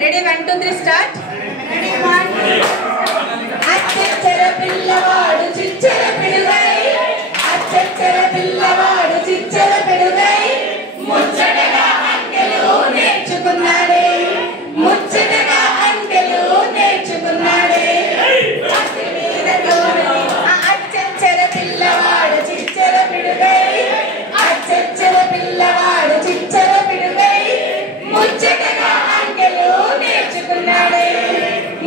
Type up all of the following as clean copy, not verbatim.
ready 1 2 3 start ready 1 అచ్చచ్చర పిల్లవాడు చిచ్చర పిడుగై అచ్చచ్చర పిల్లవాడు చిచ్చర పిడుగై ముచ్చటగా అంకెలు నేర్చుకున్నాడే ముచ్చటగా అంకెలు నేర్చుకున్నాడే అచ్చచ్చర పిల్లవాడు చిచ్చర పిడుగై అచ్చచ్చర పిల్లవాడు చిచ్చర పిడుగై ముచ్చటగా అంకెలు నేర్చుకున్నాడే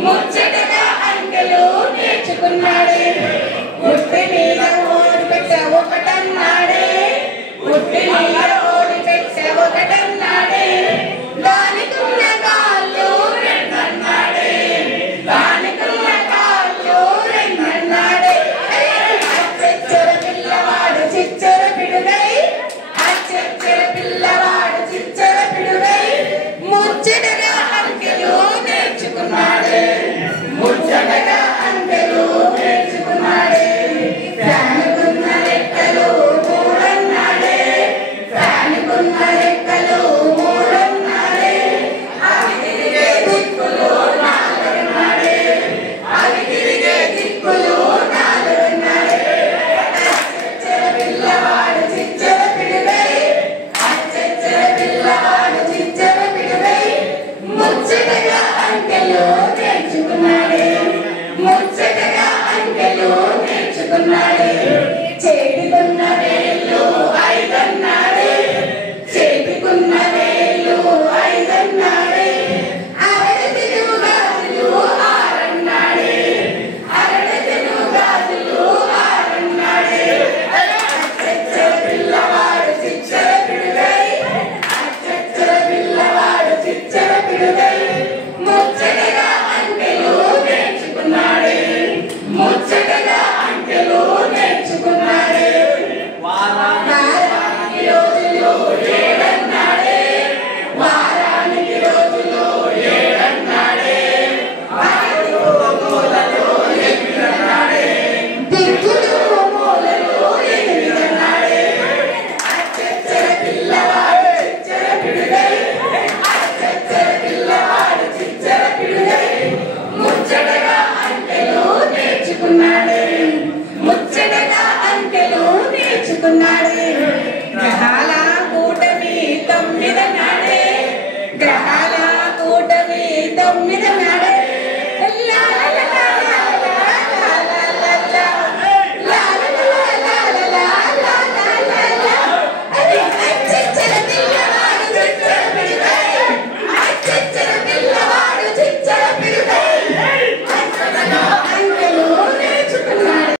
ముచ్చటగా అంకెలు నేర్చుకున్నాడే ఉట్టి మీద ఓడి పెట్ట ఒకటన్నాడే ఉట్టి మీద ఓడి పెట్ట ఒకటన్నాడే దానికున్న కాళ్ళు రెండన్నాడే దానికున్న కాళ్ళు రెండన్నాడే అచ్చచ్చర పిల్లవాడు చిచ్చర పిడుగై అచ్చచ్చర పిల్లవాడు చిచ్చర పిడుగై ముచ్చటగా అంకెలు నేర్చుకున్నాడే ముచ్చటగా అంకెలు నేర్చుకున్నాడే ఫ్యానుకున్న రెక్కలు మూడన్నాడే ఫ్యానుకున్న రెక్కలు మూడన్నాడే అవి తిరిగే దిక్కులు నాలుగన్నాడే అవి తిరిగే దిక్కులు నాలుగన్నాడే అచ్చచ్చర పిల్లవాడు చిచ్చర పిడుగై అచ్చచ్చర పిల్లవాడు చిచ్చర పిడుగై ముచ్చటగా అంకెలు నేర్చుకున్నాడే ముచ్చటగా అంకెలు నేర్చుకున్నాడే చేతికున్న వేళ్ళు ఐదన్నాడే చేతికున్న వేళ్ళు ఐదన్నాడే అరడ తెలుగు గాజులు ఆరన్నాడే అరడ తెలుగు గాజులు ఆరన్నాడే అచ్చచ్చర పిల్లవాడు చిచ్చర పిడుగై అచ్చచ్చర పిల్లవాడు చిచ్చర పిడుగై ముచ్చటగా అంకెలు నేర్చుకున్నాడే ముచ్చటగా అంకెలు నేర్చుకున్నాడే వారానికి రోజులు ఏడన్నాడే వారానికి రోజులు ఏడన్నాడే మూలలు ఎనిమిదన్నాడే దిక్కులు మూలలు ఎనిమిదన్నాడే అచ్చచ్చర పిల్లవాడు చిచ్చర పిడుగై అచ్చచ్చర పిల్లవాడు చిచ్చర పిడుగై ముచ్చటగా అంకెలు నేర్చుకున్నాడే ముచ్చటగా అంకెలు నేర్చుకున్నాడే గ్రహాల కూటమి 9 నాడే గ్రహాల కూటమి 9